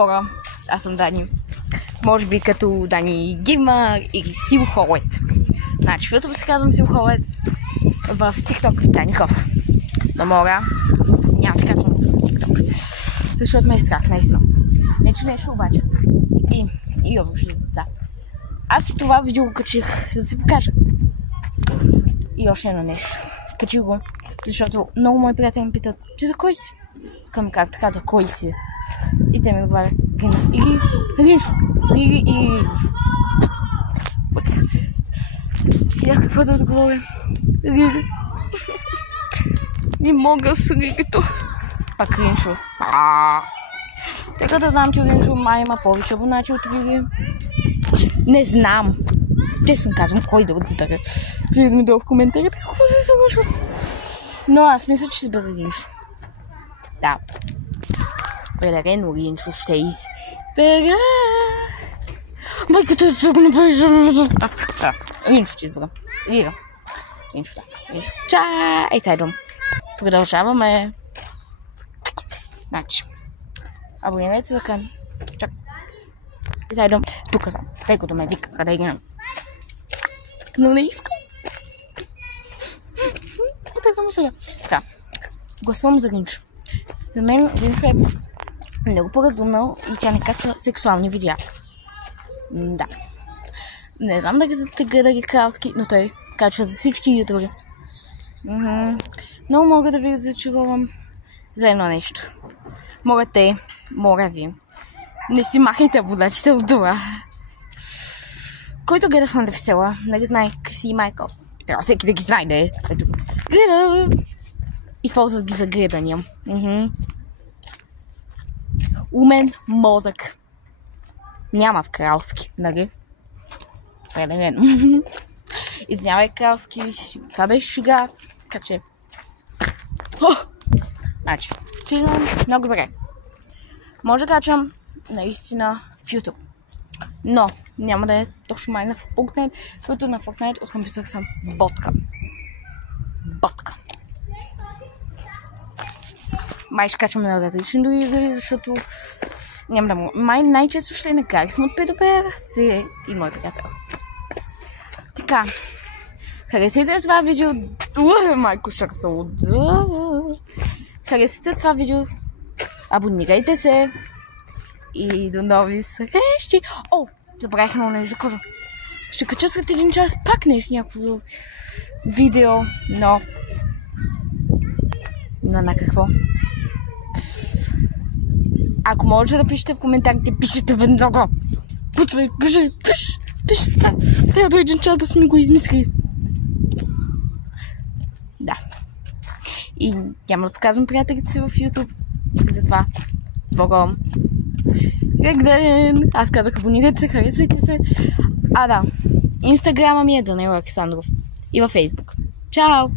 Хора, аз съм Дани. Може би като Дани Геймър или Сил Холед. Значи в YouTube се казвам Сил Холед, в TikTok Дани Ков. Но мога, няма се качвам в TikTok, защото ме е страх, наистина. Не че нещо обаче. И въобще, да. Аз и това видео го качих, за да се покажа. И още едно нещо. Качих го, защото много мои приятели ме питат, че за кой си? Към как така, за кой си? И те ми отговарят, Риншо. И аз какво да отговоря? Не мога с Ригито. Пак Риншо. Така да знам, че Риншо май има повече абонати от Риги. Не знам. Честно казвам, кой да отбера. Чуй да ми долу в коментарите, какво се съглашва. Но аз мисля, че избера Риншо. Да. Определено Риншо ще избера. Майката се го направи. Риншо ще избера. Риншо, да. Риншо. Чай, тай дом. Продължаваме. Значи. Абонирайте се за канал. Чак. И тай дом. Тук съм. Тъй като ме вика къде ги. Но не искам. Така мисля. Така. Гласувам за Риншо. За мен Риншо е много по-разумна и тя не качва сексуални видеа. Да. Не знам дали за Тигър или Кралски, но той качва за всички ютубери. Много мога да ви зачаровам за едно нещо. Моля ви. Не си махайте водачите от дома. Който гледа в Надевсела, нали знае Каси и Майкъл. Трябва всеки да ги знае, да е. Гледа! Използват ги за гледания. Умен мозък. Няма в Кралски, нали? Определено. Извинявай, Кралски. Това беше шега. Така че... Значи, чизвам много добре. Може да качвам наистина в YouTube. Но няма да е точно май на Fortnite, защото на Fortnite от компютър съм ботка. Май ще качвам на различни други игри, защото няма да мога. Май най-често ще е на Карисма от P2P си и мой приятел. Така. Харесайте това видео. Майко шарсало. Харесайте това видео. Абонирайте се. И до нови срещи. Забравих много нещо да кажа. Ще кача след един час пак нещо, някакво видео, но на какво? Ако може да пишете в коментарите, пишете веднага. Пишете. Трябва до един час да сме го измислили. Да. И няма да показвам приятелите си в YouTube. Затова богом. Ден! Аз казах, абонирайте се, харесвайте се. Да. Инстаграма ми е Даниел Александров. И във Фейсбук. Чао!